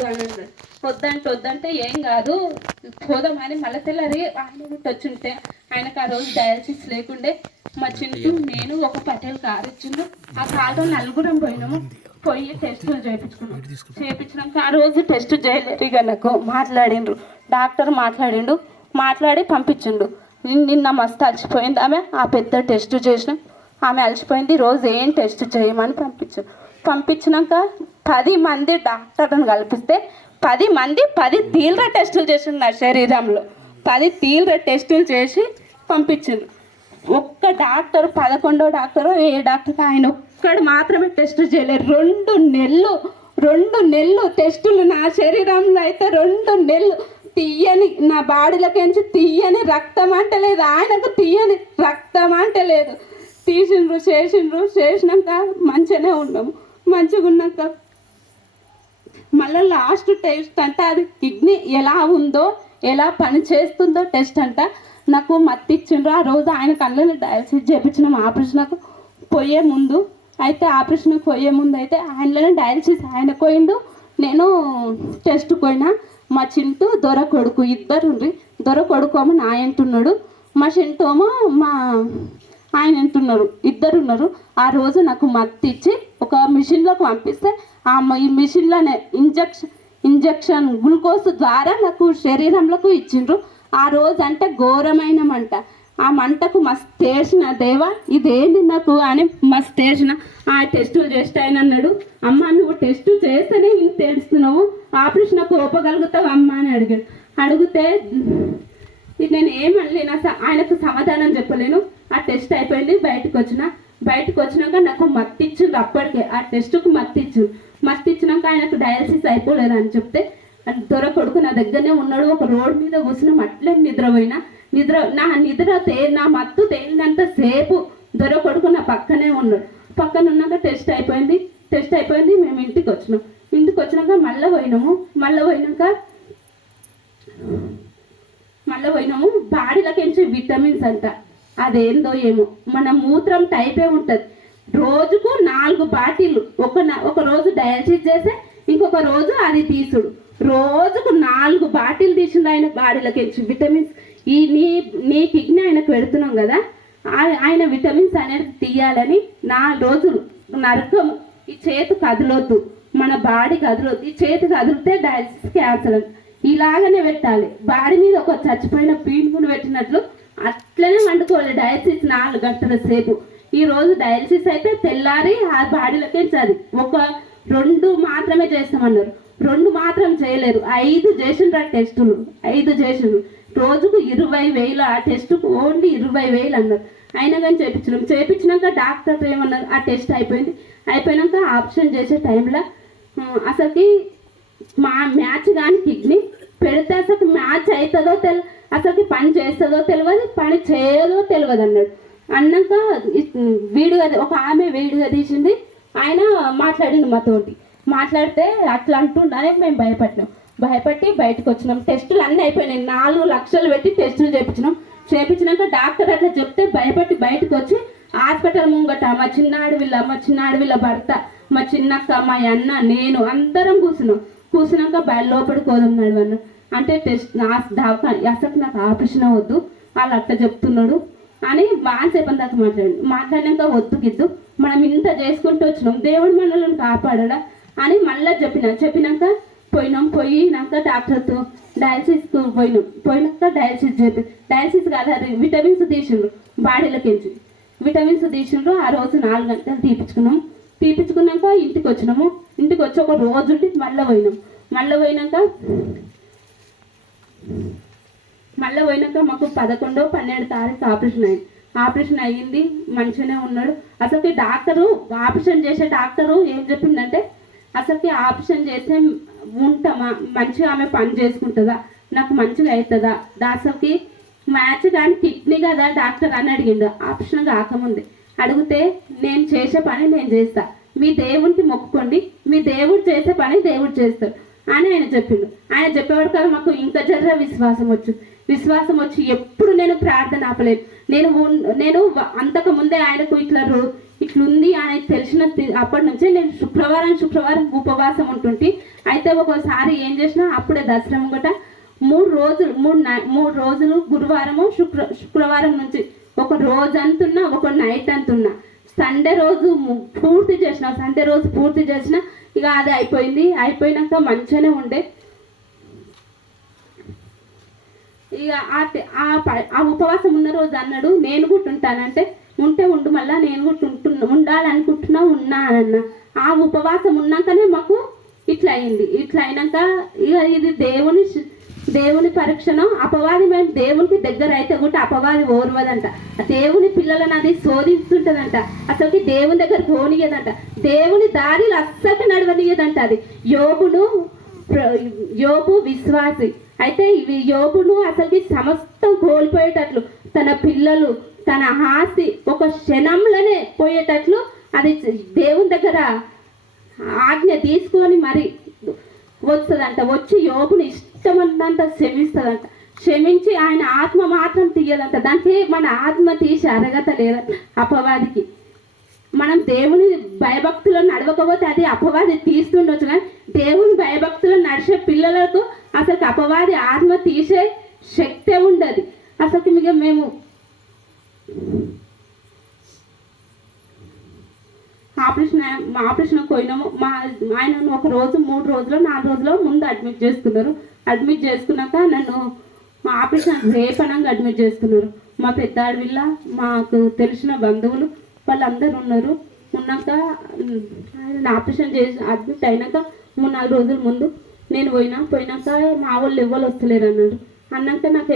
వద్దు అని అన్నాడు. వద్దంటే ఏం కాదు పోదామని మళ్ళీ తెల్లారి ఆయన గుట్టి వచ్చింటే ఆయనకు ఆ రోజు డయాలసిస్ లేకుండే మా చింటూ నేను ఒక పటేల్ కారు ఇచ్చిండు. ఆ కారులో నలుగురం పోయినాము. పోయి టెస్టులు చేయించినాక ఆ రోజు టెస్ట్ చేయలేరు. ఇక నాకు మాట్లాడిండ్రు, డాక్టర్ మాట్లాడి పంపించిండు. నిన్న మస్తు అలసిపోయింది ఆమె. ఆ పెద్ద టెస్ట్ చేసిన ఆమె అలసిపోయింది. రోజు ఏం టెస్ట్ చేయమని పంపించినాక 10 మంది డాక్టర్లను కల్పిస్తే 10 మంది 10 తీవ్ర టెస్టులు చేసిండు. నా శరీరంలో 10 తీవ్ర టెస్టులు చేసి పంపించిండు. ఒక్క డాక్టర్ 11వ డాక్టర్ ఏ డాక్టర్ ఆయన ఒక్కడు మాత్రమే టెస్ట్ చేయలేదు. 2 నెలలు టెస్టులు నా శరీరంలో అయితే 2 నెలలు తీయని నా బాడీలకించి తీయని రక్తం అంటే లేదు. ఆయనకు తీయని రక్తం అంటే లేదు. చేసినాక మంచిగానే ఉన్నాము. మంచిగా ఉన్నాక మళ్ళీ లాస్ట్ టెస్ట్ అంట అది కిడ్నీ ఎలా ఉందో ఎలా పని చేస్తుందో టెస్ట్ అంట. నాకు మత్తు ఇచ్చిండ్రు. ఆ రోజు ఆయన కళ్ళని డయాలసిస్ చేయించినాం ఆపరేషన్కు పోయే ముందు అయితే ఆయనలోనే డయాలసిస్ ఆయన పోయిండు, నేను టెస్ట్ పోయినా. మా చింటూ దొర కొడుకు ఇద్దరు ఉండ్రి. దొర కొడుకోమో నా ఎంటున్నాడు, మా చింటూమో మా ఆయన ఎంటున్నారు. ఇద్దరు ఉన్నారు. ఆ రోజు నాకు మత్తు ఇచ్చి ఒక మిషన్లోకి పంపిస్తే ఈ మిషన్లోనే ఇంజక్షన్ గ్లూకోజ్ ద్వారా నాకు శరీరంలోకి ఇచ్చిండ్రు. ఆ రోజు అంటే ఘోరమైన మంట. ఆ మంటకు మస్తు ఏడ్చిన, దేవా ఇదేంటి నాకు అని మస్తు ఏడ్చిన. ఆ టెస్టులు చేస్తే ఆయన అన్నాడు, అమ్మ నువ్వు టెస్ట్ చేస్తేనే ఇంత ఏడుస్తున్నావు, ఆపరేషన్ కోపగలుగుతావు అమ్మ అని అడిగితే నేను ఏమనలే. ఆయనకు సమాధానం చెప్పలేను. ఆ టెస్ట్ అయిపోయింది. బయటకు వచ్చినాక నాకు మత్తు ఇచ్చిండ్రు. అప్పటికే ఆ టెస్ట్కు మత్తు ఇచ్చినాక ఆయనకు డయాలసిస్ అయిపోలేదు అని చెప్తే దొర కొడుకు నా దగ్గరనే ఉన్నాడు. ఒక రోడ్డు మీద కూర్చున్నాం. అట్లే నిద్రపోయినా. నా మత్తు తేలినంత సేపు దొర కొడుకు నా పక్కనే ఉన్నాడు. పక్కన ఉన్నాక టెస్ట్ అయిపోయింది. మేము ఇంటికి వచ్చినాక మళ్ళీ పోయినాము. బాడీలకించి విటమిన్స్ అంట అదేందో ఏమో మన మూత్రం టైపే ఉంటుంది. రోజుకు 4 బాటిళ్ళు. ఒక రోజు డయాలసిస్ చేస్తే ఇంకొక రోజు అది తీసుడు. రోజుకు 4 బాటిల్ తీసిండు ఆయన బాడీలకించి విటమిన్స్. నీ కిడ్నీ ఆయనకు పెడుతున్నాం కదా, ఆయన విటమిన్స్ అనేది తీయాలని 4 రోజులు నరకము. ఈ చేతి కదలొద్దు, మన బాడీ కదలొద్దు. ఈ చేతి కదిలితే డయాలసిస్ క్యాన్సర్ అని ఇలాగనే పెట్టాలి. బాడీ మీద ఒక చచ్చిపోయిన పీనుకుని పెట్టినట్లు అట్లనే వండుకోవాలి డయాలసిస్ 4 గంటల సేపు. ఈరోజు డయాలసిస్ అయితే తెల్లారి ఆ బాడీలకే అది 2 మాత్రమే చేస్తామన్నారు. 2 మాత్రం చేయలేరు. 5 చేసిండ్రు ఆ టెస్టులు. 5 చేసిండ్రు. రోజుకు 20,000. ఆ టెస్టుకు ఓన్లీ 20,000 అన్నారు. అయినా కానీ చేయించినాక డాక్టర్ ఏమన్నారు, ఆ టెస్ట్ అయిపోయినాక ఆపరేషన్ చేసే టైంలో అసలుకి మ్యాచ్ కానీ కిడ్నీ పెడితే అసలు మ్యాచ్ అవుతుందో అసలుకి పని చేస్తుందో తెలియదు, పని చేయదో తెలియదు అన్నాక ఒక ఆమె వీడియో తీసింది. ఆయన మాట్లాడిండు మాతోటి. మాట్లాడితే అట్లా అంటుండని మేము భయపట్టి బయటకు వచ్చినాం. టెస్టులు అన్నీ అయిపోయినాయి. 4 లక్షలు పెట్టి టెస్టులు చేయించినాక డాక్టర్ అట్లా చెప్తే భయపట్టి బయటకు వచ్చి హాస్పిటల్ ముంగట మా చిన్నాడు భర్త, మా చిన్నక్క, మా అన్న, నేను అందరం కూర్చున్నాక లోపలికి పోదన్నాడు అన్న. అంటే టెస్ట్ అసలు నాకు ఆపరేషన్ వద్దు వాళ్ళు అట్లా చెప్తున్నాడు అని బాగా దాకా మాట్లాడినాక వద్దు గిద్దు మనం ఇంత చేసుకుంటూ వచ్చినాం, దేవుడు మనల్ని కాపాడడా అని మళ్ళీ చెప్పినాక పోయినాక డాక్టర్తో డయాలసిస్కు పోయినాక డయాలసిస్ కాదు, అది విటమిన్స్ తీసిండ్రు. బాడీలకించి విటమిన్స్ తీసిండ్రు. ఆ రోజు 4 గంటలు తీపించుకున్నాక ఇంటికి వచ్చినాము. ఇంటికి వచ్చి ఒక రోజు ఉండి మళ్ళీ పోయినాక మాకు 11, 12 తారీఖు ఆపరేషన్ అయ్యింది. మంచిగానే ఉన్నాడు. అసలుకి ఆపరేషన్ చేసే డాక్టరు ఏం చెప్పిందంటే, అసలుకి ఆపరేషన్ చేస్తే ఉంటామా, మంచిగా ఆమె పని చేసుకుంటుందా, నాకు మంచిగా అవుతుందా, అసలుకి మ్యాచ్ కానీ కిడ్నీ కదా డాక్టర్ అని అడిగిండు. ఆపరేషన్ కాకముందే అడిగితే నేను చేసే పని నేను చేస్తా, మీ దేవుడికి మొక్కుకోండి, మీ దేవుడు చేసే పని దేవుడు చేస్తాడు అని ఆయన చెప్పిండు. ఆయన చెప్పేవాడు కదా మాకు ఇంకా జర విశ్వాసం వచ్చి ఎప్పుడు నేను ప్రార్థన ఆపలేదు. నేను అంతకు ముందే ఆయనకు ఇట్లుంది అని తెలిసిన అప్పటి నుంచే నేను శుక్రవారం ఉపవాసం ఉంటుంటే. అయితే ఒకసారి ఏం చేసినా అప్పుడే దసరా ముంగట 3 రోజులు గురువారము శుక్రవారం నుంచి ఒక రోజు అంతున్నా, ఒక నైట్ అంతున్నా. సండే రోజు పూర్తి చేసిన ఇక అది అయిపోయినాక మంచిగానే ఉండే. ఇక ఆ ఉపవాసం ఉన్న రోజు అన్నాడు నేను కూడా ఉంటానంటే, ఉండు మళ్ళీ నేను కూడా ఉండాలనుకుంటున్నా అన్న. ఆ ఉపవాసం ఉన్నాకనే మాకు ఇట్లా అయింది. ఇట్లా అయినాక ఇక ఇది దేవుని పరీక్షను. అపవాది మేము దేవునికి దగ్గర అయితే కూడా అపవాది ఓర్వదంట. దేవుని పిల్లలను అది శోధిస్తుంటదంట. అసలుకి దేవుని దగ్గర పోనీయదంట. దేవుని దారిలో అస్సలు నడవనీయదంట. అది యోబు విశ్వాసి అయితే యోబును అసలుకి సమస్తం కోల్పోయేటట్లు, తన పిల్లలు, తన ఆస్తి ఒక క్షణంలోనే పోయేటట్లు అది దేవుని దగ్గర ఆజ్ఞ తీసుకొని మరి వస్తుందంట. వచ్చి యోబుని ఇష్టమన్నంత క్షమిస్తుందంట. క్షమించి ఆయన ఆత్మ మాత్రం తీయదంట. దానికి మన ఆత్మ తీసి అర్హత లేదంట అపవాదికి. మనం దేవుని భయభక్తులను నడవకపోతే అది అపవాది తీస్తుండొచ్చు, కానీ దేవుని భయభక్తులను నడిచే పిల్లలకు అసలు అపవాది ఆత్మ తీసే శక్తే ఉండదు. అసలు మీకు మేము ఆపరేషన్ పోయినాము. మా ఆయనను 1 రోజు 3 రోజులు 4 రోజుల ముందు అడ్మిట్ చేసుకున్నారు. అడ్మిట్ చేసుకున్నాక నన్ను మా ఆపరేషన్ రేపనంగా అడ్మిట్ చేసుకున్నారు. మా పెద్ద అడవిలో మాకు తెలిసిన బంధువులు వాళ్ళందరూ ఉన్నాక ఆయన ఆపరేషన్ చేసి అడ్మిట్ అయినాక 3-4 రోజుల ముందు నేను పోయినాక మా వాళ్ళు ఎవ్వరు వస్తలేరు అన్నాక నాకు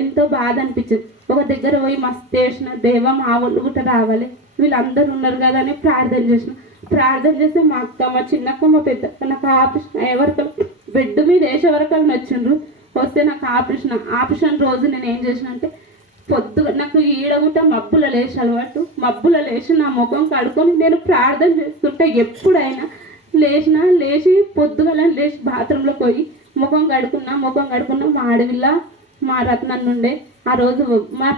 ఎంతో బాధ అనిపించింది. ఒక దగ్గర పోయి మస్తు చేసిన దేవా మా వాళ్ళు కూడా రావాలి, వీళ్ళందరూ ఉన్నారు కదా అని ప్రార్థన చేస్తే మా అక్క, మా చిన్నక్క, మా పెద్ద నాకు ఆపరేషన్ బెడ్ మీద వేసే వరకు నచ్చిండ్రు. వస్తే నాకు ఆపరేషన్ రోజు నేను ఏం చేసిన అంటే నాకు ఈడగుట మబ్బుల లేచి నా ముఖం కడుక్కొని నేను ప్రార్థన చేస్తుంటే ఎప్పుడైనా లేచి పొద్దుగలని లేచి బాత్రూంలో పోయి ముఖం కడుకున్నా. మా అడవిలా మా రత్నాన్ని ఉండే ఆ రోజు మా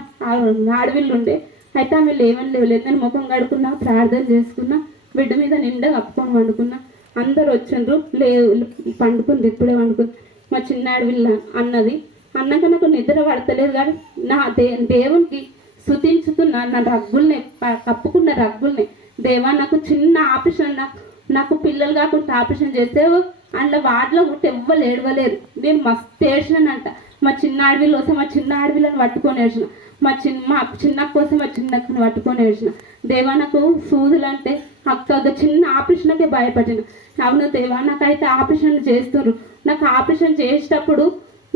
అడవిళ్ళు ఉండే. అయితే ఆమె లేవలేదు. నేను ముఖం కడుకున్నా, ప్రార్థన చేసుకున్నా, బిడ్డ మీద నిండా కప్పుకొని వండుకున్నా. అందరు వచ్చిండ్రు, పండుకుంది, ఇప్పుడే వండుకుంది. మా చిన్న అడవిల్ల అన్నాక నాకు నిద్ర పడతలేదు, కానీ నా దేవునికి స్తుతించుతున్నా. నా రగ్గుల్ని కప్పుకున్న రగ్గుల్ని దేవా నాకు చిన్న ఆపరేషన్, నాకు పిల్లలు కాకుండా ఆపరేషన్ చేస్తే అందులో వాటిలో కూడా ఎవ్వరు ఏడవలేరు. నేను మస్తు ఏడ్చినానంట. మా చిన్న అడవిలో వస్తే మా చిన్న అడవిలను పట్టుకొని ఏడ్చిన. మా చిన్న కోసం మా చిన్నక్కని పట్టుకొని ఏడ్చిన. దేవా నాకు సూదులు అంటే అక్క చిన్న ఆపరేషన్కే భయపడిన. అవును దేవా నాకైతే ఆపరేషన్ చేస్తున్నారు. నాకు ఆపరేషన్ చేసేటప్పుడు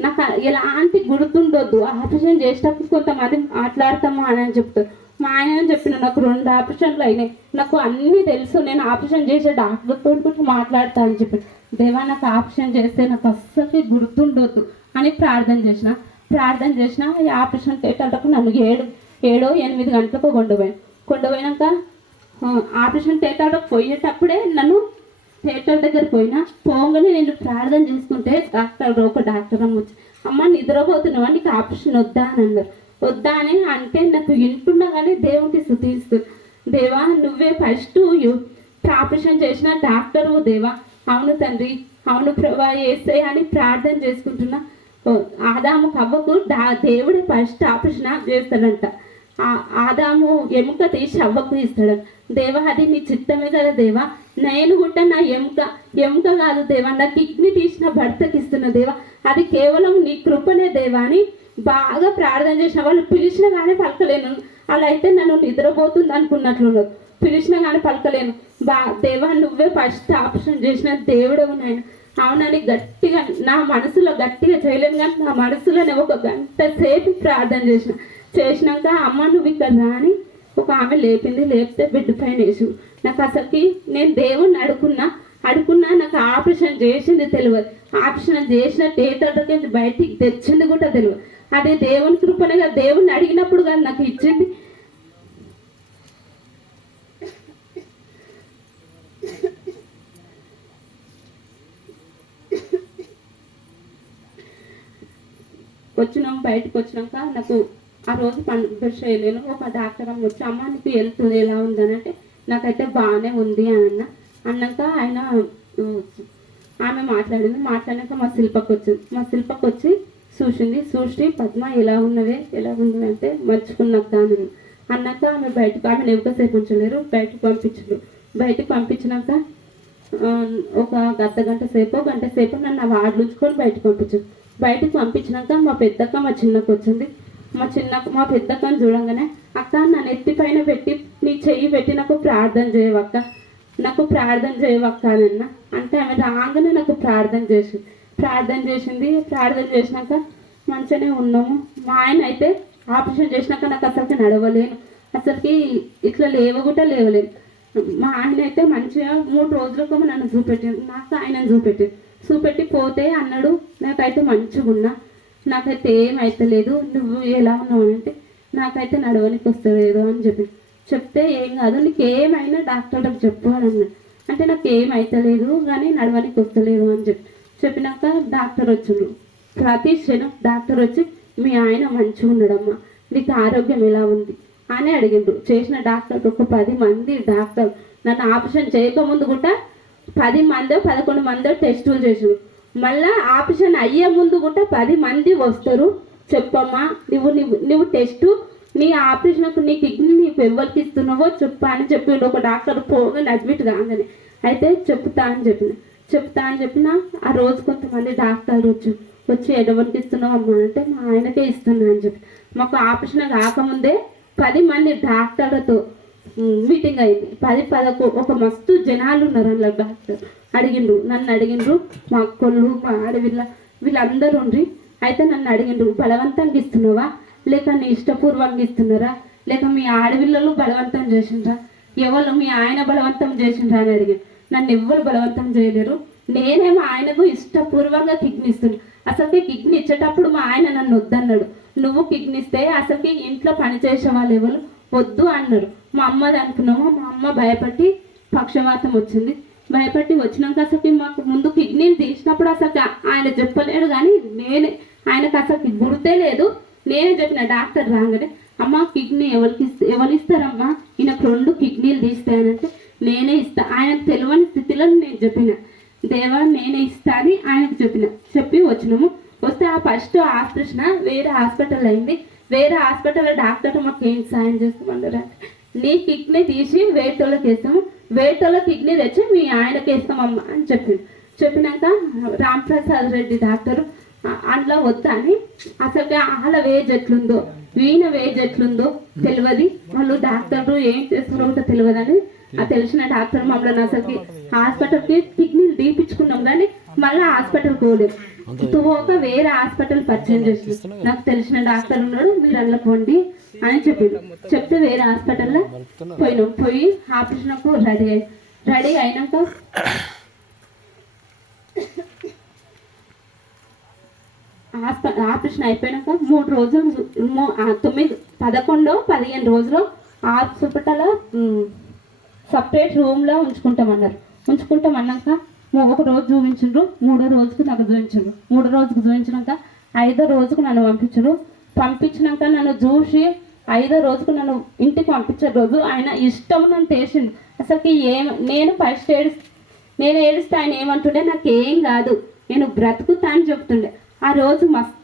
నాకు ఎలాంటి గుర్తుండొద్దు. ఆపరేషన్ చేసేటప్పుడు కొంతమంది మాట్లాడతాము అని చెప్తారు. మా ఆయన చెప్పిన నాకు 2 ఆపరేషన్లు అయినాయి, నాకు అన్నీ తెలుసు, నేను ఆపరేషన్ చేసే డాక్టర్తో కూడా మాట్లాడతా అని చెప్పి. దేవా నాకు ఆపరేషన్ చేస్తే నాకు అస్సలు గుర్తుండొద్దు అని ప్రార్థన చేసిన. ఈ ఆపరేషన్ థియేటర్లకు నన్ను 7-8 గంటలకు కొండపోయినాక ఆపరేషన్ థియేటర్లకు పోయేటప్పుడే నన్ను థియేటర్ దగ్గర పోగానే నేను ప్రార్థన చేసుకుంటే ఒక డాక్టర్ అమ్మ వచ్చి, అమ్మ నిద్రపోతున్నావా, నీకు ఆపరేషన్ వద్దా అని అన్నారు. వద్దా అని అంటే నాకు వింటున్నా కానీ దేవునికి స్తుతిస్తుంది. దేవా నువ్వే ఫస్ట్ ఆపరేషన్ చేసిన డాక్టరు దేవా. అవును తండ్రి, అవును ప్రభా, యేసయ్య అని ప్రార్థన చేసుకుంటున్నా. ఆదాము హవ్వకు దేవుడే ఫస్ట్ ఆపరేషన్ చేస్తాడంట. ఆదాము ఎముక తీసి హవ్వకు ఇస్తాడంట. దేవా అది నీ చిత్తమే కదా దేవా. నేను కూడా నా ఎముక కాదు దేవా, నా కిడ్నీ తీసిన భర్తకి ఇస్తున్న దేవా, అది కేవలం నీ కృపనే దేవా అని బాగా ప్రార్థన చేసిన. వాళ్ళు పిలిచినా కానీ పలకలేను. అలా అయితే నన్ను నిద్రపోతుంది అనుకున్నట్లున్నారు. పిలిచినా కానీ పలకలేను. దేవా నువ్వే ఫస్ట్ ఆపరేషన్ చేసిన దేవుడవు నాయన. అవునని గట్టిగా నా మనసులో గట్టిగా చేయలేను, కానీ నా మనసులోనే 1 గంట సేపు ప్రార్థన చేసినాక అమ్మ నువ్వు ఇక్కడ రాని ఒక ఆమె లేపితే బెడ్ పైన వేసి. నాకు అసలుకి నేను దేవుణ్ణి అడుకున్నా నాకు ఆపరేషన్ చేసింది తెలియదు. ఆపరేషన్ చేసిన థియేటర్కి బయటికి తెచ్చింది కూడా తెలియదు. అదే దేవుని కృపనగా దేవుణ్ణి అడిగినప్పుడు కానీ నాకు ఇచ్చింది. బయటకు వచ్చినాక నాకు ఆ రోజు బ్రష్ చేయలేను. ఒక డాక్టర్ అమ్మ వచ్చి, అమ్మ నీకు హెల్త్ ఎలా ఉందని అంటే నాకైతే బాగానే ఉంది అని అన్నాక ఆయన ఆమె మాట్లాడినాక మా శిల్పకు వచ్చింది. మా శిల్పకు వచ్చి చూసి పద్మ ఎలా ఉన్నవే అంటే మర్చుకున్నాక అని అన్నాక ఆమె ఎంతసేపు ఉంచలేరు, బయటకు పంపించినాక ఒక గంట సేపు నన్ను వార్డు ఉంచుకొని బయటకు పంపించినాక మా పెద్దక్క మా చిన్నకు వచ్చింది. మా పెద్దక్కని చూడంగానే అక్క నా నెత్తి పైన పెట్టి నీ చెయ్యి పెట్టి నాకు ప్రార్థన చేయవక్క అన్న అంటే ఆమె రాగానే నాకు ప్రార్థన చేసింది. ప్రార్థన చేసినాక మంచిగానే ఉన్నాము. మా ఆయన అయితే ఆపరేషన్ చేసినాక నాకు అసలుకి నడవలేను, అసలుకి ఇట్లా లేవలేను. మా ఆయన అయితే మంచిగా 3 రోజులకు నన్ను నాకు ఆయనను చూపెట్టి పోతే అన్నాడు, నాకైతే మంచిగా ఉన్నా, నాకైతే ఏమైతలేదు, నువ్వు ఎలా ఉన్నావు అంటే నాకైతే నడవనికి వస్తలేదు అని చెప్తే ఏం కాదు నీకు ఏమైనా డాక్టర్లకు చెప్పు అని అన్నాడు. అంటే నాకు ఏమైతలేదు కానీ నడవనికి వస్తలేదు అని చెప్పినాక డాక్టర్ వచ్చిండు. ప్రతి క్షణం డాక్టర్ వచ్చి మీ ఆయన మంచిగా ఉన్నాడమ్మా, నీకు ఆరోగ్యం ఎలా ఉంది అని అడిగిండు. చేసిన డాక్టర్ ఒక 10 మంది డాక్టర్ నన్ను ఆపరేషన్ చేయకముందు కూడా 10 మందో 11 మందో టెస్టులు చేసారు. మళ్ళీ ఆపరేషన్ అయ్యే ముందు కూడా 10 మంది వస్తారు, చెప్పమ్మా నువ్వు టెస్టు నీ ఆపరేషన్కు నీ కిడ్నీ నీకు ఎవరికి ఇస్తున్నావో చెప్పా అని చెప్పిండు. ఒక డాక్టర్ పోగానే అడ్మిట్ కాగానే అయితే చెప్తా అని చెప్పిన ఆ రోజు కొంతమంది డాక్టర్లు వచ్చి ఎవరికి ఇస్తున్నావు అమ్మా అంటే మా ఆయనకే ఇస్తున్నా అని చెప్పి మాకు ఆపరేషన్ కాకముందే 10 మంది డాక్టర్లతో మీటింగ్ అయింది. 10 ఒక మస్తు జనాలు ఉన్నారు అందులో. డాక్టర్ నన్ను అడిగిండ్రు మా అక్కళ్ళు మా వీళ్ళందరూ ఉండ్రి. అయితే నన్ను అడిగిండ్రు బలవంతంగా ఇస్తున్నావా లేక నీ ఇష్టపూర్వంగా ఇస్తున్నారా లేక మీ ఆడపిల్లలు బలవంతం చేసిండ్రా, ఎవరు మీ ఆయన బలవంతం చేసిండ్రా అని అడిగింది. నన్ను ఎవ్వరు బలవంతం చేయలేరు, నేనేమో ఆయనకు ఇష్టపూర్వంగా కిడ్నీ ఇస్తున్నాను. అసలుకి కిడ్నీ ఇచ్చేటప్పుడు మా ఆయన నన్ను వద్దన్నాడు, నువ్వు కిడ్నీ ఇస్తే అసలుకి ఇంట్లో పనిచేసే వాళ్ళు ఎవరు వద్దు అన్నారు. మా అమ్మది అనుకున్నాము. మా అమ్మ భయపడి పక్షవాతం వచ్చినాక అసలుకి మాకు ముందు కిడ్నీని తీసినప్పుడు అసలు ఆయన చెప్పలేడు కానీ ఆయనకు అసలు గుర్తే లేదు. నేనే చెప్పిన డాక్టర్ రాగానే అమ్మ కిడ్నీ ఎవరు ఇస్తారమ్మా, ఈయనకు 2 కిడ్నీలు తీస్తానంటే నేనే ఇస్తా. ఆయనకు తెలియని స్థితిలో నేను చెప్పిన దేవా నేనే ఇస్తా అని ఆయనకు చెప్పి వచ్చినాము. వస్తే ఆ ఫస్ట్ ఆపరేషన్ వేరే హాస్పిటల్ అయింది. వేరే హాస్పిటల్లో డాక్టర్ మాకు ఏం సాయం చేస్తామన్నారు, నీ కిడ్నీ తీసి వేరేటోళ్ళకి వేస్తాము, వేరేటోళ్ళ కిడ్నీ తెచ్చి మీ ఆయనకి వేస్తామమ్మా అని చెప్పినాక రాంప్రసాద్ రెడ్డి డాక్టరు అందులో వద్దా అని అసలు వాళ్ళ వేజ్ ఎట్లుందో వీణ వేజ్ ఎట్లుందో తెలియదు, వాళ్ళు డాక్టర్లు ఏం చేస్తారో కూడా తెలియదని ఆ తెలిసిన డాక్టర్ మమ్మల్ని అసలుకి హాస్పిటల్కి కిడ్నీలు తీపించుకున్నాం కానీ మళ్ళీ హాస్పిటల్ పోలేదు. ఒక వేరే హాస్పిటల్ పరిచయం చేసి నాకు తెలిసిన డాక్టర్ ఉన్నాడు మీరు అందులో పోండి అని చెప్తే వేరే హాస్పిటల్లో పోయి ఆపరేషన్కు రెడీ అయినాక ఆపరేషన్ అయిపోయినాక 3 రోజులు 11-15 రోజులు హాస్పిటల్ సపరేట్ రూమ్లో ఉంచుకుంటామన్నాక ఒక రోజు చూపించిండ్రు, 3వ రోజుకు నాకు చూపించిండ్రు. 3వ రోజుకు చూపించినాక 5వ రోజుకు నన్ను పంపించినాక నన్ను చూసి 5వ రోజుకు నన్ను ఇంటికి పంపించే రోజు ఆయన ఇష్టం నన్ను చేసిండు. అసలుకి నేను ఏడుస్తే ఆయన ఏమంటుండే నాకేం కాదు నేను బ్రతుకుతా అని చెప్తుండే. ఆ రోజు మస్తు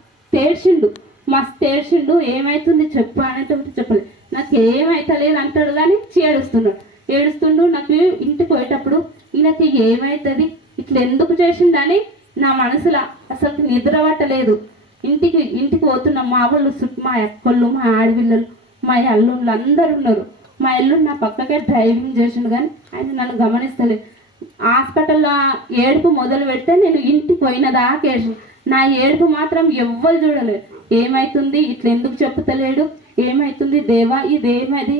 ఏడ్చిండు ఏమవుతుంది చెప్పు అనేటప్పుడు చెప్పలేదు, నాకు ఏమైతలేదు అంటాడు కానీ ఏడుస్తుండు. నాకు ఇంటికి పోయేటప్పుడు ఈయనకి ఏమవుతుంది ఇట్లా ఎందుకు చేసిండని నా మనసులో అసలు నిద్ర పట్టలేదు. ఇంటికి పోతున్నాం, మా వాళ్ళు మా అక్కళ్ళు మా ఆడపిల్లలు మా అల్లుళ్ళు అందరు ఉన్నారు. మా అల్లుడు నా పక్కకే డ్రైవింగ్ చేసిండు కానీ ఆయన నన్ను గమనిస్తలేదు. హాస్పిటల్లో ఏడుపు మొదలు పెడితే నేను ఇంటికి పోయినదాకా ఏడ్చి నా ఏడుపు మాత్రం ఎవ్వరు చూడలేదు. ఏమవుతుంది ఇట్లా ఎందుకు చెప్పుతలేడు, ఏమవుతుంది దేవా ఇదేమది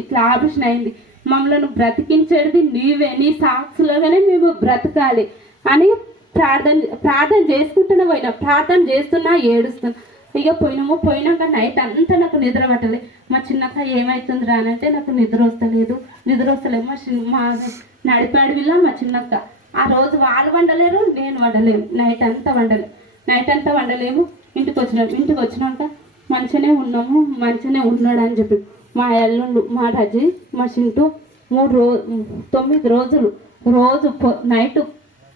ఇట్లా ఆపరేషన్ అయింది, మమ్మల్ని బ్రతికించేది నీవే, నీ సాక్షులుగానే మేము బ్రతకాలి అని ప్రార్థన చేసుకుంటూనే ప్రార్థన చేస్తున్నా ఏడుస్తున్నా. ఇక పోయినాక నైట్ అంతా నాకు నిద్ర పట్టలేదు. మా చిన్నక్క ఏమవుతుంది రానంటే నాకు నిద్ర వస్తలేదు. మా నడిపాడివిలా మా చిన్నక్క ఆ రోజు వాళ్ళు వండలేరు నేను వండలేము, నైట్ అంతా వండలేము. ఇంటికి వచ్చినాక మంచిగానే ఉన్నాడు అని చెప్పి మా అల్లుండు మా రజీ మా చింటూ మూడు రో 9 రోజులు రోజు నైట్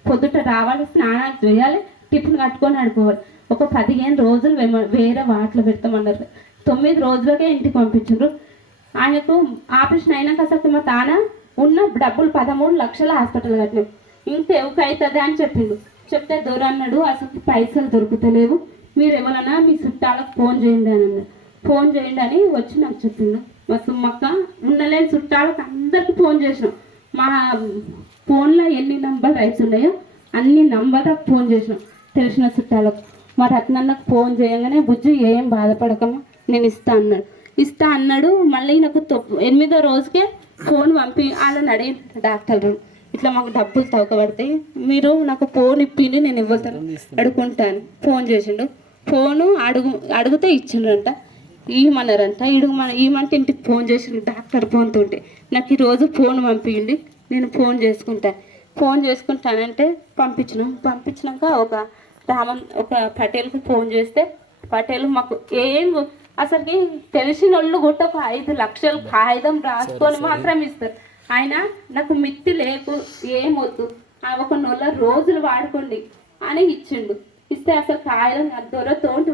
పొద్దుట రావాలి, స్నానాలు చేయాలి, టిఫిన్ కట్టుకొని ఆడుకోవాలి. ఒక 15 రోజులు వేరే వాటిలో పెడతామన్నారు. 9 రోజులకే ఇంటికి పంపించారు. ఆయనకు ఆపరేషన్ అయినాక అసలు మా తాన ఉన్న డబ్బులు 13 లక్షల హాస్పిటల్ కట్టినాం. ఇంకా అవుతుంది అని చెప్పిండు. చెప్తే దూరం అన్నాడు, అసలు పైసలు దొరుకుతలేవు, మీరు ఎవరన్నా మీ చుట్టాలకు ఫోన్ చేయండి అని అన్నాడు. ఫోన్ చేయండి అని వచ్చి నాకు చెప్పిండు. మా సుమ్మక్క ఉండలేని చుట్టాలకు అందరికి ఫోన్ చేసినాం. మా ఫోన్లో ఎన్ని నంబర్ రైట్స్ ఉన్నాయో అన్ని నంబర్లకు ఫోన్ చేసినాం తెలిసిన చుట్టాలకు. మా రత్నన్నకు ఫోన్ చేయగానే బుజ్జి ఏం బాధపడకమా నేను ఇస్తా అన్నాడు. మళ్ళీ నాకు 8వ రోజుకే ఫోన్ పంపి వాళ్ళని అడిగి డాక్టర్ ఇట్లా మాకు డబ్బులు తవ్వకబడతాయి, మీరు నాకు ఫోన్ ఇప్పిండి నేను ఇవ్వతాను అడుగుంటాను. ఫోన్ చేసిండు. ఫోను అడిగితే ఇచ్చిండ్రంట, ఇవ్వమన్నారంట. ఈమంటే ఇంటికి ఫోన్ చేసిండు డాక్టర్ ఫోన్తో. నాకు ఈరోజు ఫోన్ పంపించండి, నేను ఫోన్ చేసుకుంటానంటే పంపించినాక ఒక పటేల్కి ఫోన్ చేస్తే పటేల్ మాకు ఏం అసలుకి తెలిసిన వాళ్ళు కూడా ఒక 5 లక్షలు కాగితం రాసుకొని మాత్రం ఇస్తారు. ఆయన నాకు మిత్తి లేకు ఏమొద్దు, ఒక 4 రోజులు వాడుకోండి అని ఇచ్చిండు. ఇస్తే అసలు కాగితం దొరతోటి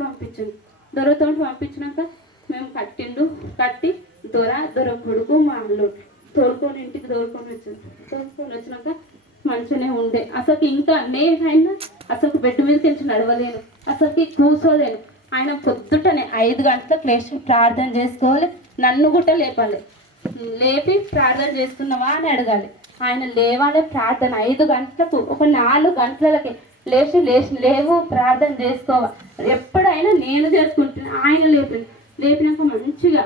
పంపించినాక మేము కట్టి దొర కొడుకు మా అల్లుడు తోడుకొని ఇంటికి తోడుకొని వచ్చినాక మంచిగానే ఉండే. అసలు ఇంకా నేనైనా అసలు బెడ్ మీద నుంచి నడవలేను, అసలుకి కూర్చోలేను. ఆయన పొద్దుటనే 5 గంటలకు లేచి ప్రార్థన చేసుకోవాలి, నన్ను కూడా లేపి ప్రార్థన చేస్తున్నావా అని అడగాలి. ఆయన లేవాలి ప్రార్థన 5 గంటలకు, ఒక 4 గంటలకి లేవు ప్రార్థన చేసుకోవాలి. ఎప్పుడైనా నేను చేసుకుంటున్నా, ఆయన లేపినాక మంచిగా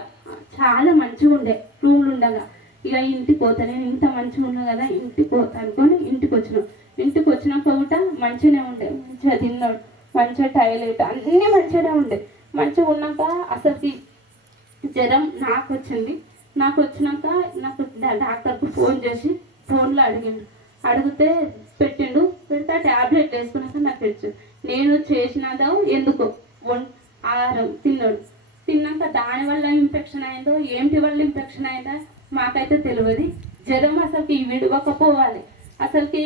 చాలా మంచిగా ఉండే రూమ్లు ఉండగా. ఇక ఇంటికి పోతా, నేను ఇంత మంచిగా ఉన్నా కదా ఇంటికి పోతా అనుకొని ఇంటికి వచ్చినాక కూడా మంచిగానే ఉండే. మంచిగా తిన్నాడు, మంచిగా టాయిలెట్ అన్నీ మంచిగానే ఉండే. మంచిగా ఉన్నాక అసలుకి జ్వరం నాకు వచ్చినాక నాకు డాక్టర్కి ఫోన్ చేసి ఫోన్లో అడిగితే పెడితే ఆ ట్యాబ్లెట్ వేసుకున్నాక నాకు తెచ్చు. నేను చేసినదో ఎందుకో ఆహారం తిన్నాక దానివల్ల ఇన్ఫెక్షన్ అయిందో ఏంటి వల్ల ఇన్ఫెక్షన్ అయిందో మాకైతే తెలియదు. జ్వరం అసలుకి విడవకపోవాలి. అసలుకి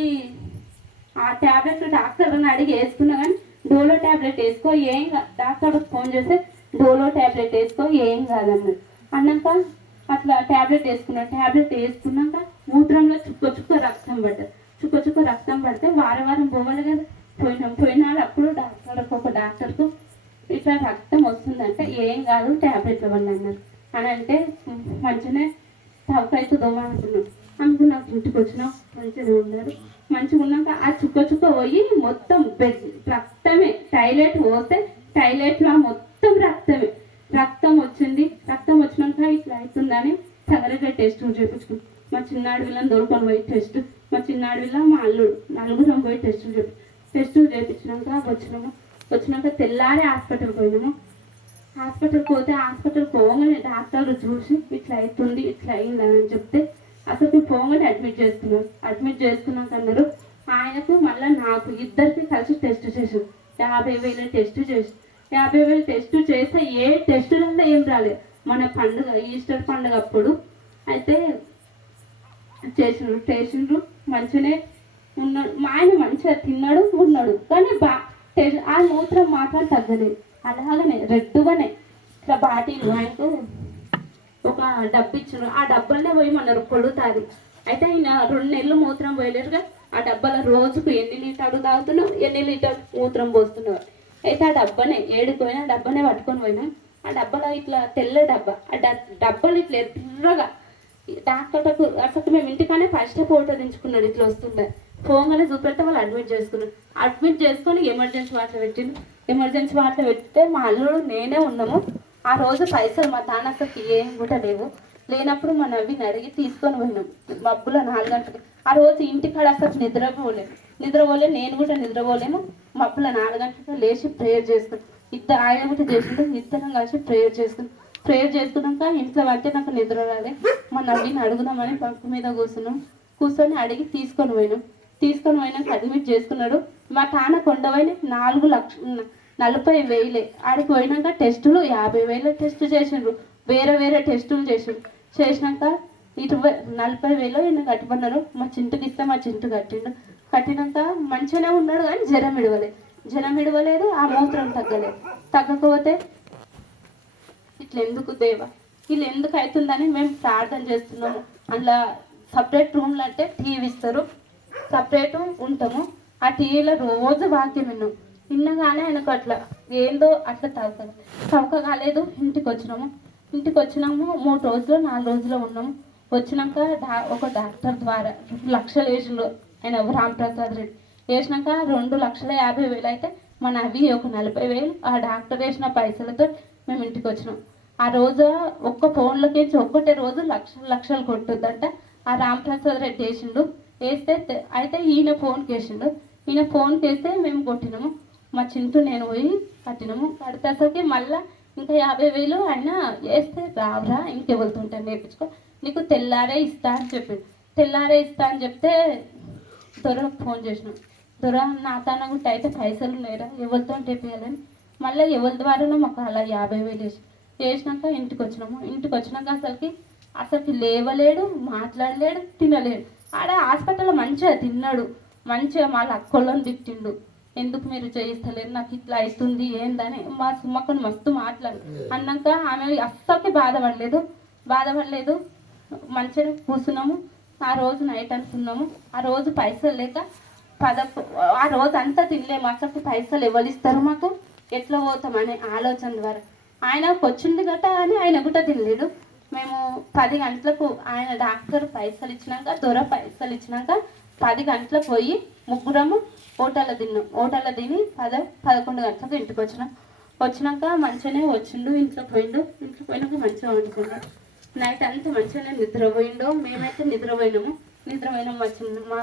ఆ ట్యాబ్లెట్ డాక్టర్ని అడిగి వేసుకున్నా కానీ డోలో ట్యాబ్లెట్ వేసుకో ఏం డాక్టర్కి ఫోన్ చేస్తే డోలో ట్యాబ్లెట్ వేసుకో ఏం అన్నాక అట్లా ట్యాబ్లెట్ వేసుకున్నాక మూత్రంలో చుక్క రక్తం పడితే వారం పోవాలి కదా. పోయినాడు అప్పుడు డాక్టర్కు ఇట్లా రక్తం వస్తుందంటే ఏం కాదు ట్యాబ్లెట్ల వల్ల అన్నారు అని అంటే మంచిగానే తవ్వుకైతుందో అనుకున్నాక ఇంటికి వచ్చినాం. మంచిగా ఉన్నారు. మంచిగా ఉన్నాక ఆ చుక్క పోయి మొత్తం రక్తమే టాయిలెట్ పోతే టాయిలెట్లో మొత్తం రక్తం వచ్చినాక ఇట్లా అవుతుందని సగరగా టెస్ట్ చేయించుకున్నాం. మా చిన్నాడు వీళ్ళని దొరుకుని పోయి మా చిన్నాడు వీళ్ళ మా అల్లుడు నలుగురం పోయి టెస్ట్ చేయించినాక వచ్చినాక తెల్లారి హాస్పిటల్కి పోయినాము. హాస్పిటల్కి పోగానే డాక్టర్లు చూసి ఇట్లా అవుతుంది ఇట్లా అయిందని చెప్తే అసలు పోగానే అడ్మిట్ చేసుకున్నాక అన్నారు. ఆయనకు మళ్ళీ నాకు ఇద్దరికి కలిసి టెస్ట్ చేసారు. 50,000 టెస్ట్ చేస్తే ఏ టెస్టులలో ఏం రాలేదు. మన పండుగ ఈస్టర్ పండుగ అప్పుడు అయితే చేసిండ్రు మంచిగానే ఉన్నాడు. మా ఆయన మంచిగా తిన్నాడు ఉన్నాడు కానీ ఆ మూత్రం మాత్రం తగ్గలేదు. అలాగనే రెడ్డుగానే ఇట్లా బాటిల్ ఆయనకు ఒక డబ్బు ఇచ్చారు. ఆ డబ్బులనే పోయమన్నారు కొడుతుంది. అయితే ఆయన 2 నెలలు మూత్రం పోయలేరుగా. ఆ డబ్బాలో రోజుకు ఎన్ని లీటర్లు తాగుతున్నావు, ఎన్ని లీటర్లు మూత్రం పోస్తున్నావు. అయితే ఆ డబ్బానే ఏడుకోయినా డబ్బానే పట్టుకొని పోయినా. ఆ డబ్బాలో ఇట్లా తెల్ల డబ్బా, ఆ డబ్బాలు ఇట్లా ఎర్రగా డాక్టర్లకు అసలు మేము ఇంటికానే ఫస్ట్ ఫోటో దించుకున్నాడు. ఇట్లా వస్తుండే ఫోన్గానే చూపెడితే వాళ్ళు అడ్మిట్ చేసుకొని ఎమర్జెన్సీ వాటిలో పెడితే మా అల్లుడు నేనే ఉన్నాము. ఆ రోజు పైసలు మా తాన అసలు ఏం కూడా లేనప్పుడు మా నవ్విని అడిగి తీసుకొని పోయినాం. మబ్బులో 4 గంటలకి. ఆ రోజు ఇంటికాడ అసలు నిద్రపోలే నేను కూడా నిద్రపోలేము. మబ్బులో 4 గంటలకు లేచి ప్రేయర్ చేసుకున్నాం. ఆయన కూడా చేసిండు. ఇద్దరం కలిసి ప్రేయర్ చేసుకున్నాక ఇంట్లో పడితే నాకు నిద్ర రాలే. మా నవ్విని అడుగుదామని పంపు మీద కూర్చొని అడిగి తీసుకొని పోయినాక అడ్మిట్ చేసుకున్నాడు. మా తాన కొండపోయిన 40,000 ఆడికి పోయినాక టెస్టులు 50,000 టెస్ట్ చేసిండ్రు. వేరే టెస్టులు చేసినాక 40,000 ఈయన కట్టమన్నారు. మా చింటుకి ఇస్తే మా చింటు కట్టిండు. కట్టినాక మంచిగానే ఉన్నాడు కానీ జ్వరం ఇడవలేదు, ఆ మూత్రం తగ్గలేదు. తగ్గకపోతే ఇట్లా ఎందుకు దేవా, వీళ్ళు ఎందుకు అవుతుందని మేము ప్రార్థన చేస్తున్నాము. అందులో సపరేట్ రూమ్లు అంటే టీవీ ఇస్తారు, సపరేటు ఉంటాము. ఆ టీవీలో రోజు వాక్యం విన్నగానే ఆయనకు అట్లా ఏందో అట్లా తవక కాలేదు. ఇంటికి వచ్చినాము 3 రోజులు 4 రోజులు ఉన్నాము. వచ్చినాక ఒక డాక్టర్ ద్వారా 2 లక్షలు వేసిండు ఆయన, రాంప్రసాద్ రెడ్డి. వేసినాక 2,50,000 అయితే మన అవి ఒక 40,000 ఆ డాక్టర్ వేసిన పైసలతో మేము ఇంటికి వచ్చినాం. ఆ రోజు ఒక్క ఫోన్లకి ఒక్కటే రోజు లక్షలు కొట్టుద్దంట. ఆ రాంప్రసాద్ రెడ్డి వేసిండు. వేస్తే అయితే ఈయన ఫోన్కి వేసిండు. ఈయన ఫోన్కి వేస్తే మేము కొట్టినాము. మా చింటూ నేను పోయి కట్టినాము. కడితేసరికి మళ్ళీ ఇంకా 50,000 ఆయన వేస్తే రావురా ఇంకెవరుతుంటాను నేర్పించుకో, నీకు తెల్లారే ఇస్తా అని చెప్పిండు. తెల్లారే ఇస్తా అని చెప్తే దొరకు ఫోన్ చేసినాం. దొర నా తనగుట్ట అయితే పైసలు లేరా ఎవరితో టేపేయాలని, మళ్ళీ ఎవరి ద్వారానో మాకు అలా 50,000 వేసినాక ఇంటికి వచ్చినాక అసలుకి లేవలేడు, మాట్లాడలేడు, తినలేడు. ఆడ హాస్పిటల్లో మంచిగా తిన్నాడు, మంచిగా మళ్ళీ అక్కోళ్ళని తిట్టిండు. ఎందుకు మీరు చేయిస్తలేరు, నాకు ఇట్లా అవుతుంది ఏందని మా సుమ్మక్కని మస్తు మాట్లాడు అన్నాక ఆమె అస్సలకి బాధపడలేదు. మంచిగా కూర్చున్నాము. ఆ రోజు నైట్ అనుకున్నాము. ఆ రోజు పైసలు లేక ఆ రోజు అంతా తినలేము. అసలు పైసలు ఎవరిస్తారు మాకు, ఎట్లా పోతామనే ఆలోచన ద్వారా ఆయనకు వచ్చింది గట అని ఆయన గుట్ట తినలేడు. మేము 10 గంటలకు ఆయన డాక్టర్ పైసలు ఇచ్చినాక, దొర పైసలు ఇచ్చినాక 10 గంటలకు పోయి ముగ్గురము హోటల్లో తిని 11 గంటలకు ఇంటికి వచ్చినాక మంచిగానే వచ్చిండు. ఇంట్లో పోయినాక మంచిగా వండుకున్నాడు. నైట్ అంతా మంచిగానే నిద్రపోయిండు. మేమైతే నిద్రపోయినాము. మా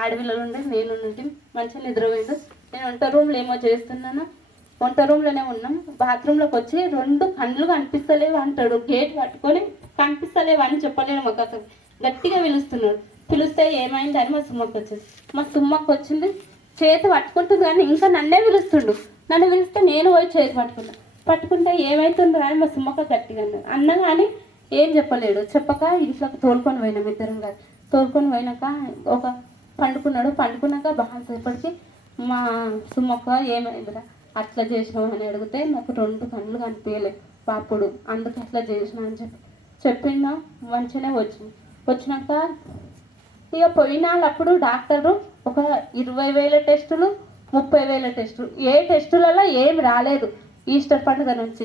ఆడపిల్లలు ఉండే నేను నుండి మంచిగా నిద్రపోయిండు. నేను వంట రూమ్లో ఏమో చేస్తున్నాను, వంట రూమ్లోనే ఉన్నాం. బాత్రూంలోకి వచ్చి 2 కళ్ళు కనిపిస్తలేవు అంటాడు. గేట్ పట్టుకొని కనిపిస్తలేవు అని చెప్పలేను. మాకు అసలు గట్టిగా పిలిస్తే ఏమైంది అని మా సుమ్మకు వచ్చింది. చేతి పట్టుకుంటుంది కానీ ఇంకా నన్ను పిలిస్తే నేను పోయి చేతి పట్టుకుంటే ఏమవుతుందో అని మా సుమ్మక్క గట్టిగా అన్న కానీ ఏం చెప్పలేడు. చెప్పక ఇంట్లోకి తోలుకొని పోయినాం ఇద్దరం కాదు. తోలుకొని పోయినాక ఒక పండుకున్నాక బాగా సేపటికి మా సుమ్మక్క ఏమైందిరా అట్లా చేసినావు అని అడిగితే నాకు 2 కళ్ళు కనిపించలేదు పాపుడు, అందుకు అట్లా చేసినా అని చెప్పిందా. మంచిగానే వచ్చినాక ఇక పోయినాళ్ళప్పుడు డాక్టరు ఒక 20,000 టెస్టులు 30,000 టెస్టులు, ఏ టెస్టులలో ఏమి రాలేదు ఈస్టర్ పండుగ నుంచి.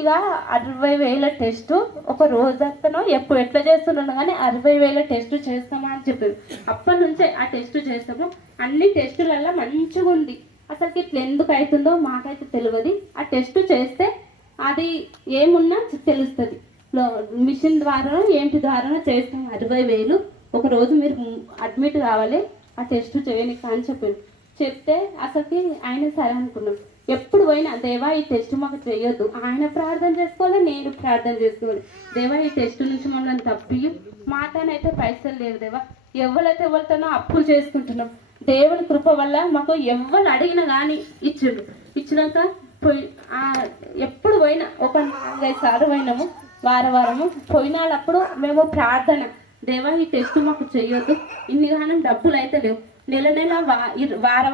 ఇక 60,000 టెస్టు ఒక రోజంతనో ఎట్లా చేస్తున్నాను కానీ 60,000 టెస్టు చేస్తామా అని చెప్పారు. అప్పటి నుంచే ఆ టెస్టు చేస్తాము. అన్ని టెస్టులలో మంచిగా ఉంది. అసలుకి ఇట్లా ఎందుకు అవుతుందో మాకైతే తెలియదు. ఆ టెస్ట్ చేస్తే అది ఏమున్నా తెలుస్తుంది. మిషన్ ద్వారా ఏంటి ద్వారా చేస్తాం. 60,000 ఒక రోజు మీరు అడ్మిట్ కావాలి ఆ టెస్ట్ చేయనికి అని చెప్తే అసలుకి ఆయన సరే అనుకున్నాం. ఎప్పుడు పోయినా దేవా ఈ టెస్ట్ మాకు చేయొద్దు, ఆయన ప్రార్థన చేసుకోవాలి, నేను ప్రార్థన చేసుకోవాలి. దేవా ఈ టెస్ట్ నుంచి మమ్మల్ని తప్పి మాతోనైతే పైసలు లేవు దేవా, ఎవరితోనో అప్పులు చేసుకుంటున్నాం. దేవుని కృప వల్ల మాకు ఎవరు అడిగినా కానీ ఇచ్చినాక ఎప్పుడు పోయినా ఒక 4-5 సార్లు పోయినాము. వారము పోయినప్పుడు మేము ప్రార్థన, దేవా ఈ టెస్ట్ మాకు చెయ్యొద్దు, ఇన్ని గానం డబ్బులు అయితే లేవు, నెల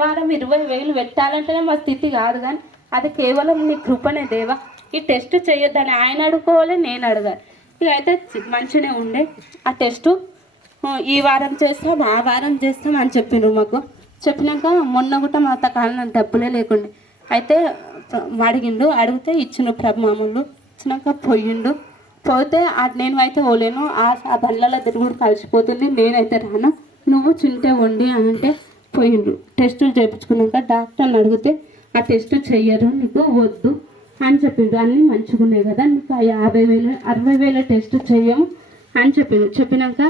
వారం 20,000 పెట్టాలంటేనే మా స్థితి కాదు. కానీ అది కేవలం నీ కృపనే దేవా, ఈ టెస్ట్ చెయ్యొద్దని ఆయన అడుకోవాలి, నేను అడగాలి. ఇక అయితే మంచిగానే ఉండే. ఆ టెస్టు ఈ వారం చేస్తాం ఆ వారం చేస్తాం అని చెప్పిండ్రు మాకు. చెప్పినాక మొన్న కూడా మా కాలం డబ్బులే లేకుండే. అయితే అడిగితే ఇచ్చిన మామూలు ఇచ్చినాక పోతే నేను అయితే పోలేను, ఆ బండ్లలో తిరుగుడు కలిసిపోతుంది, నేనైతే రాను, నువ్వు చింటే వండి అని అంటే పోయిండ్రు. టెస్టులు చేయించుకున్నాక డాక్టర్ని అడిగితే ఆ టెస్ట్ చెయ్యరు, నీకు వద్దు అని చెప్పిండ్రు. అన్నీ మంచిగా ఉన్నాయి కదా, నీకు 50,000 60,000 టెస్ట్ చెయ్యము అని చెప్పినాక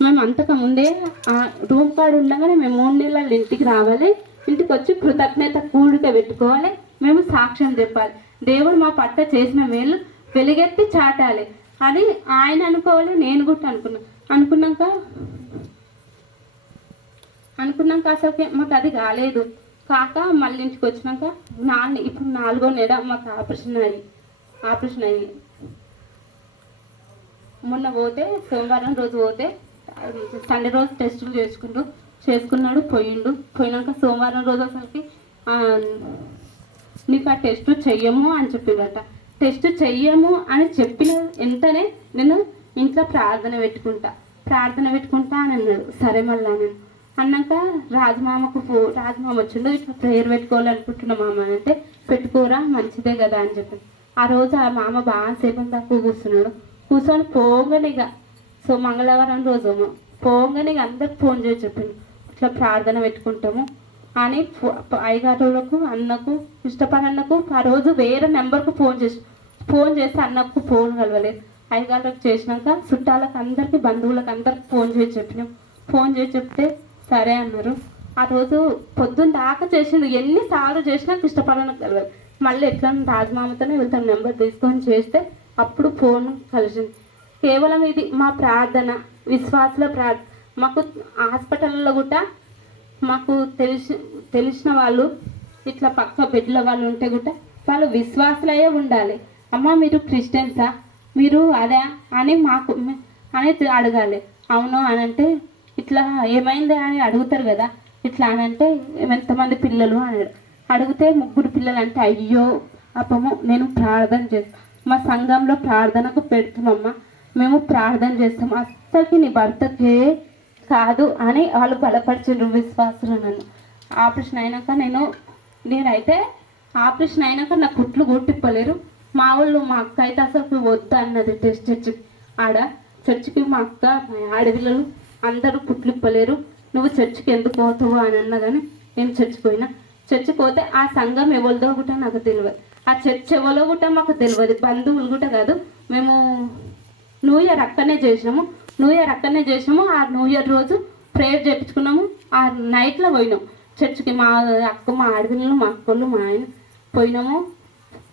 మేము అంతకుముందే ఆ రూమ్ కాడ ఉండగానే మేము 3 నెలలు ఇంటికి రావాలి. ఇంటికి వచ్చి కృతజ్ఞత కూడిక పెట్టుకోవాలి, మేము సాక్ష్యం చెప్పాలి, దేవుడు మా పట్ల చేసిన మేలు వెలుగెత్తి చాటాలి అని ఆయన అనుకోవాలి. నేను కూడా అనుకున్నాక అసలు మాకు అది కాలేదు. కాక మళ్ళీ ఇంటికి వచ్చినాక ఇప్పుడు 4వ నెల మాకు ఆపరేషన్ అయ్యి మొన్న పోతే సోమవారం రోజు పోతే సండే రోజు టెస్టులు చేసుకున్నాడు పోయినాక సోమవారం రోజు అసలుకి నీకు ఆ టెస్ట్ చెయ్యము అని చెప్పిందట. టెస్ట్ చెయ్యము అని చెప్పిన వెంటనే నేను ఇంట్లో ప్రార్థన పెట్టుకుంటా అని అన్నాడు. సరే మళ్ళా నేను అన్నాక రాజమామ వచ్చిండు, ఇట్లా ప్రేయర్ పెట్టుకోవాలనుకుంటున్నా మామ అంటే పెట్టుకోరా మంచిదే కదా అని చెప్పి ఆ రోజు ఆ మామ బాగాసేపు దాకా కూర్చొని పోగానే ఇక మంగళవారం రోజు పోగానే ఇక అందరికి ఫోన్ చేసి చెప్పిండు ఇట్లా ప్రార్థన పెట్టుకుంటాము అని. అయ్యగారులకు అన్నకు ఇష్టపడన్నకు ఆ రోజు వేరే నెంబర్కు ఫోన్ చేసి అన్నకు ఫోన్ కలవలేదు. అయ్యగారులకు చేసినాక చుట్టాలకు అందరికీ బంధువులకు అందరికి ఫోన్ చేసి చెప్తే సరే అన్నారు. ఆ రోజు పొద్దున్న దాకా చేసిండు, ఎన్నిసార్లు చేసినా ఇష్టపడనకు కలవదు. మళ్ళీ ఎట్లా రాజమామతోనే వెళ్తాను నెంబర్ తీసుకొని చేస్తే అప్పుడు ఫోన్ కలిసింది. కేవలం ఇది మా ప్రార్థన, విశ్వాసుల ప్రార్థన. మాకు హాస్పిటల్లో కూడా మాకు తెలిసిన వాళ్ళు ఇట్లా పక్క బెడ్ల వాళ్ళు ఉంటే కూడా వాళ్ళు విశ్వాసులయ్యే ఉండాలి. అమ్మ మీరు క్రిస్టియన్సా, మీరు అదే అని మాకు అనేది అడగాలి. అవును అని అంటే ఇట్లా ఏమైంది అని అడుగుతారు కదా. ఇట్లా అని అంటే ఎంతమంది పిల్లలు అని అడిగితే 3 పిల్లలు అంటే అయ్యో అప్పము నేను ప్రార్థన చేస్తాను, మా సంఘంలో ప్రార్థనకు పెడుతున్నామ్మా, మేము ప్రార్థన చేస్తాం, అస్సలకి నీ భర్తకే కాదు అని వాళ్ళు బలపరిచిండ్రు విశ్వాసులు. నన్ను ఆపరేషన్ అయినాక నేనైతే ఆపరేషన్ అయినాక నా కుట్లు కొట్టిప్పలేరు. మా అక్క అయితే అసలు వద్దు అన్నది చర్చికి మా అక్క మా ఆడపిల్లలు అందరూ కుట్లు ఇప్పలేరు, నువ్వు చర్చికి ఎందుకు పోతావు అని అన్నా. కానీ నేను చర్చికి పోతే ఆ సంఘం ఎవరిదో కూడా నాకు తెలియదు, ఆ చర్చ్ ఎవరో కూడా మాకు తెలియదు, బంధువులు కూడా కాదు. మేము న్యూ ఇయర్ అక్కడనే చేసినాము. ఆ న్యూ ఇయర్ రోజు ప్రేయర్ చేయించుకున్నాము. ఆ నైట్లో పోయినాం చర్చికి. మా అక్క మా ఆడపిల్లలు మా అక్కలు మా ఆయన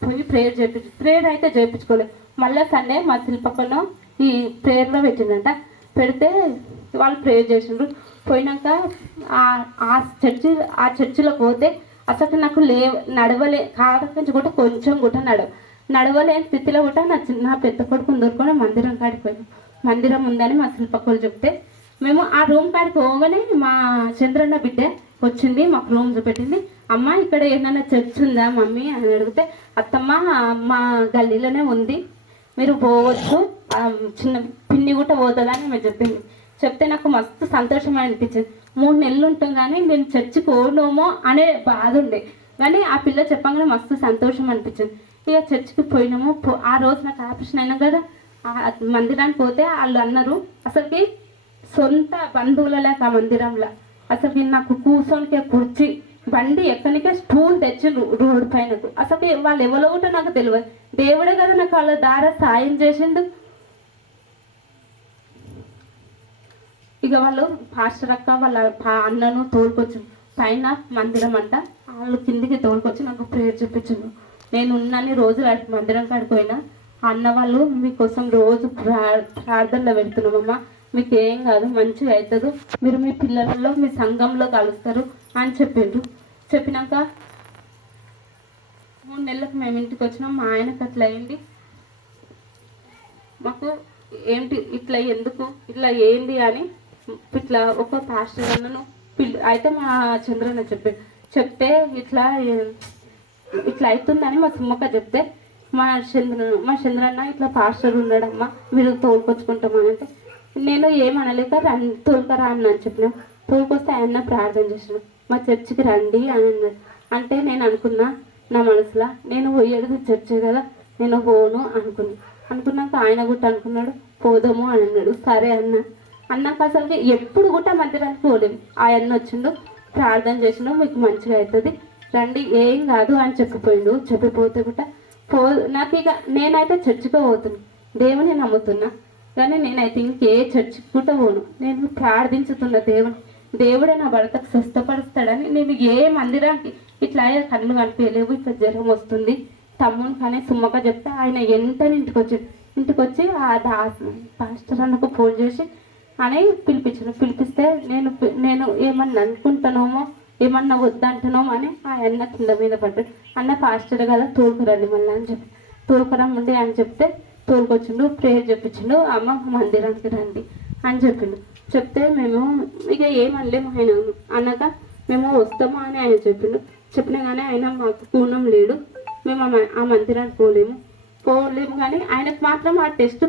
పోయి ప్రేయర్ అయితే చేయించుకోలేదు. మళ్ళీ సండే మా శిల్పక్కలో ఈ ప్రేయర్లో పెట్టిందంట. పెడితే వాళ్ళు ప్రేయర్ చేసిండ్రు. పోయినాక ఆ చర్చిలో పోతే అసలు నాకు కాళ్ళ నుంచి కూడా కొంచెం కూడా నడవలేని స్థితిలో కూడా నా పెద్ద కొడుకుని దొరుకుని మందిరం కాడికి పోయినాం. మందిరం ఉందని మా శిల్పక్కలు చెప్తే మేము ఆ రూమ్ కాడికి పోగానే మా చంద్రన్న బిడ్డ వచ్చింది, మాకు రూమ్ చూపెట్టింది. అమ్మ ఇక్కడ ఏమైనా చర్చ్ ఉందా మమ్మీ అని అడిగితే అత్తమ్మ మా గల్లీలోనే ఉంది, మీరు పోవచ్చు, చిన్న పిన్ని కూడా పోతుందని మేము చెప్తే నాకు మస్తు సంతోషం అనిపించింది. 3 నెలలు ఉంటాం కానీ నేను చర్చికి పోనోమో అనే బాధ ఉండే, కానీ ఆ పిల్ల చెప్పగానే మస్తు సంతోషం అనిపించింది. ఇక చర్చికి పోయినాము. ఆ రోజు నాకు ఆపరేషన్ అయినా కదా మందిరానికి పోతే వాళ్ళు అన్నారు అసలుకి సొంత బంధువుల లేక ఆ మందిరంలో అసలుకి నాకు కూర్చోనికే కుర్చీ, బండి ఎక్కడికే స్టూల్ తెచ్చిండ్రు రోడ్డు పైనకు. అసలు వాళ్ళు ఎవరో కూడా నాకు తెలియదు, దేవుడే కదా నాకు వాళ్ళ ద్వారా సాయం చేసిండు. ఇక వాళ్ళు పాస్టర్ అక్క వాళ్ళ అన్నను తోలుకొచ్చు పైన మందిరం అంట, వాళ్ళు కిందికి తోలుకొచ్చి నాకు ప్రేయర్ చూపించారు. నేను ఉన్నన్ని రోజులు మందిరం కాడిపోయినా అన్న వాళ్ళు మీకోసం రోజు ప్రార్థనలో వెళ్తున్నామమ్మా, మీకు ఏం కాదు మంచిగా అవుతుంది, మీరు మీ పిల్లలలో మీ సంఘంలో కలుస్తారు అని చెప్పినాక 3 నెలలకు మేము ఇంటికి వచ్చినాం. మా ఆయనకు అట్లా అయింది. మాకు ఏంటి ఇట్లా ఎందుకు ఇట్లా ఏంది అని ఇట్లా ఒక పాస్టర్ అన్నను అయితే మా చంద్రన్న చెప్తే ఇట్లా అవుతుందని మా సుమ్మక్క చెప్తే మా చంద్రన్న ఇట్లా పాస్టర్ ఉన్నాడమ్మా మీరు తోలుకొచ్చుకుంటామని అంటే నేను ఏమనలేక తోలుకరా అని చెప్పిన. తోలుకొస్తే ఆయన ప్రార్థన చేసిన, మా చర్చికి రండి అని అన్నారు. అంటే నేను అనుకున్నా నా మనసులో నేను పోయేది చర్చే కదా, నేను పోను అనుకున్నాక ఆయన కూడా అనుకున్నాడు పోదాము అని అన్నాడు. సరే అన్నాక అసలు ఎప్పుడు కూడా మందిరానికి పోలేము. ఆయన వచ్చిండు ప్రార్థన చేసిండు, మీకు మంచిగా అవుతుంది రండి ఏం కాదు అని చెప్పిపోతే కూడా నాకు ఇక నేనైతే చర్చికి పోతున్నా, దేవుని నమ్ముతున్నా, కానీ నేనైతే ఇంకే చర్చికి కూడా పోను. నేను ప్రార్థించుతున్నా దేవుడే నా భర్తకు స్వస్థపరుస్తాడని. నేను ఏ మందిరానికి ఇట్లా కళ్ళు కనిపించలేవు, ఇట్లా జ్వరం వస్తుంది తమ్ముని కానీ సుమ్మక చెప్తే ఆయన వెంటనే ఇంటికి వచ్చి ఆ పాస్టర్ అన్నకు ఫోన్ చేసి అని పిలిపిస్తే నేను ఏమన్నా అనుకుంటానోమో ఏమన్నా వద్దంటున్నామో అని ఆ అన్న కింద మీద పడ్డాడు. అన్న పాస్టర్ కదా తోలుకురండి మళ్ళీ అని తోలుకురమ్మండి అని చెప్తే తోలుకొచ్చిండు, ప్రేయర్ చెప్పించిండు, అమ్మ మందిరానికి రండి అని చెప్పిండు. చెప్తే మేము ఇక ఏమనలేము. ఆయన అన్నాక మేము వస్తామా అని ఆయన చెప్పిండు. చెప్పినా కానీ ఆయన మాకు పూర్ణం లేడు, మేము ఆ మందిరానికి పోలేము. కానీ ఆయనకు మాత్రం ఆ టెస్ట్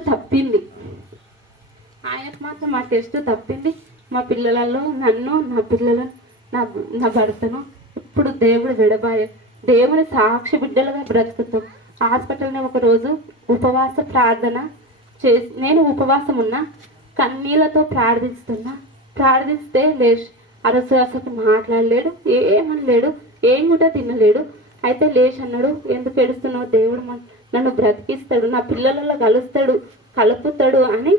తప్పింది. మా పిల్లలలో నన్ను, నా పిల్లలను, నా భర్తను ఇప్పుడు దేవుడు విడబాయ దేవుని సాక్షి బిడ్డలుగా బ్రతుకుతాం. హాస్పిటల్ని ఒకరోజు ఉపవాస ప్రార్థన చేసి నేను ఉపవాసం ఉన్నా, కన్నీళ్ళతో ప్రార్థిస్తే లేచి అసలు మాట్లాడలేడు, ఏమనలేడు, ఏం కూడా తినలేడు. అయితే లేచి అన్నాడు, ఎందుకు ఏడుస్తున్నావు, దేవుడు నన్ను బ్రతికిస్తాడు, నా పిల్లలలో కలుపుతాడు అని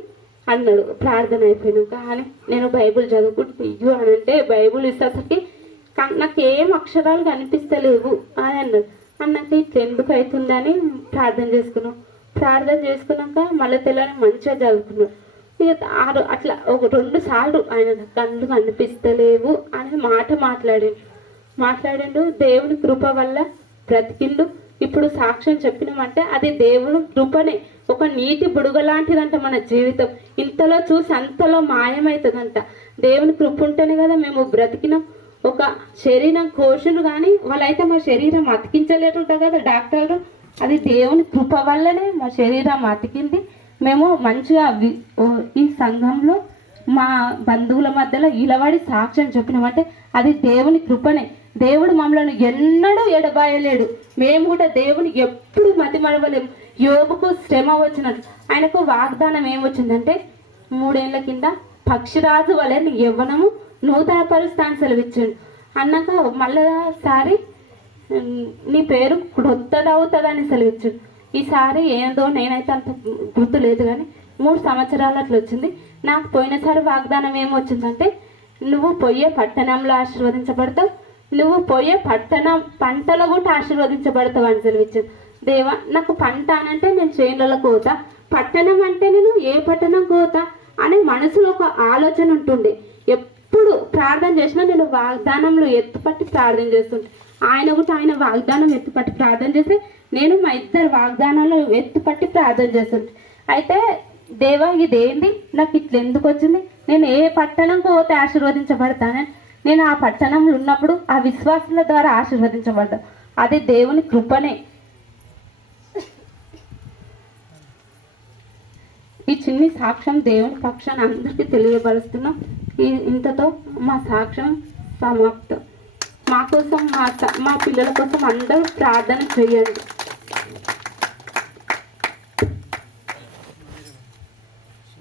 అన్నాడు. ప్రార్థన అయిపోయినాక అని నేను బైబిల్ చదువుకుంటూ ఇయ్యు అని అంటే బైబిల్ ఇస్తేసరికి నాకు ఏం అక్షరాలు కనిపిస్తలేవు అని అన్నాక ఇట్లా ఎందుకు అవుతుందని ప్రార్థన చేసుకున్నాక మళ్ళీ తెల్లని మంచిగా చదువుకున్నాడు. ఇక అట్లా ఒక 2 సార్లు ఆయన కళ్ళు కనిపిస్తలేవు అని మాట్లాడిండు. దేవుని కృప వల్ల బ్రతికిండు. ఇప్పుడు సాక్ష్యం చెప్పినామంటే అది దేవుని కృపనే. ఒక నీటి బుడుగ లాంటిదంట మన జీవితం. ఇంతలో చూసి అంతలో మాయమవుతుందంట. దేవుని కృప ఉంటేనే కదా మేము బ్రతికినాం. ఒక శరీరం కోషులు కానీ వాళ్ళైతే మా శరీరం అతికించలేరుంట కదా డాక్టర్లు. అది దేవుని కృప వల్లనే మా శరీరం అతికింది. మేము మంచిగా ఈ సంఘంలో మా బంధువుల మధ్యలో ఇలవడి సాక్ష్యం చెప్పినామంటే అది దేవుని కృపనే. దేవుడు మమ్మల్ని ఎన్నడూ ఎడబాయలేడు. మేము కూడా దేవుని ఎప్పుడు మతిమరవలేము. యోబుకు శ్రమ వచ్చినట్టు ఆయనకు వాగ్దానం ఏమొచ్చిందంటే 3 ఏళ్ల కింద పక్షిరాజు వలె నీ యవ్వనము నూతన పరుస్తాను సెలవిచ్చాడు. అన్నాక మళ్ళీసారి నీ పేరు క్రొత్తదవుతుందని సెలవిచ్చాడు. ఈసారి ఏందో నేనైతే అంత గుర్తు లేదు కానీ 3 సంవత్సరాలు అట్లా వచ్చింది. నాకు పోయినసారి వాగ్దానం ఏమొచ్చిందంటే నువ్వు పోయే పట్టణంలో ఆశీర్వదించబడతావు, నువ్వు పోయే పంటలో కూడా ఆశీర్వదించబడతావు అని సెలవిచ్చాను. దేవా, నాకు పంట అనంటే నేను చేనులలో కోతా, పట్టణం అంటే నేను ఏ పట్టణం కోతా అనే మనసులో ఒక ఆలోచన ఉంటుండే. ఎప్పుడు ప్రార్థన చేసినా నేను వాగ్దానంలో ఎత్తుపట్టి ప్రార్థన చేస్తుంటే ఆయన వాగ్దానం ఎత్తుపట్టి ప్రార్థన చేస్తే నేను మా ఇద్దరు వాగ్దానాలు ఎత్తుపట్టి ప్రార్థన చేస్తుంటే అయితే దేవా ఇదేంది, నాకు ఇట్లా ఎందుకు వచ్చింది, నేను ఏ పట్టణంకు పోతే ఆశీర్వదించబడతానని నేను ఆ పట్టణంలో ఉన్నప్పుడు ఆ విశ్వాసాల ద్వారా ఆశీర్వదించబడ్డా. అది దేవుని కృపనే. ఈ చిన్ని సాక్ష్యం దేవుని పక్షాన్ని అందరికీ తెలియపరుస్తున్నాం. ఇంతతో మా సాక్ష్యం సమాప్తం. మా కోసం మా పిల్లల కోసం అందరూ ప్రార్థన చేయండి.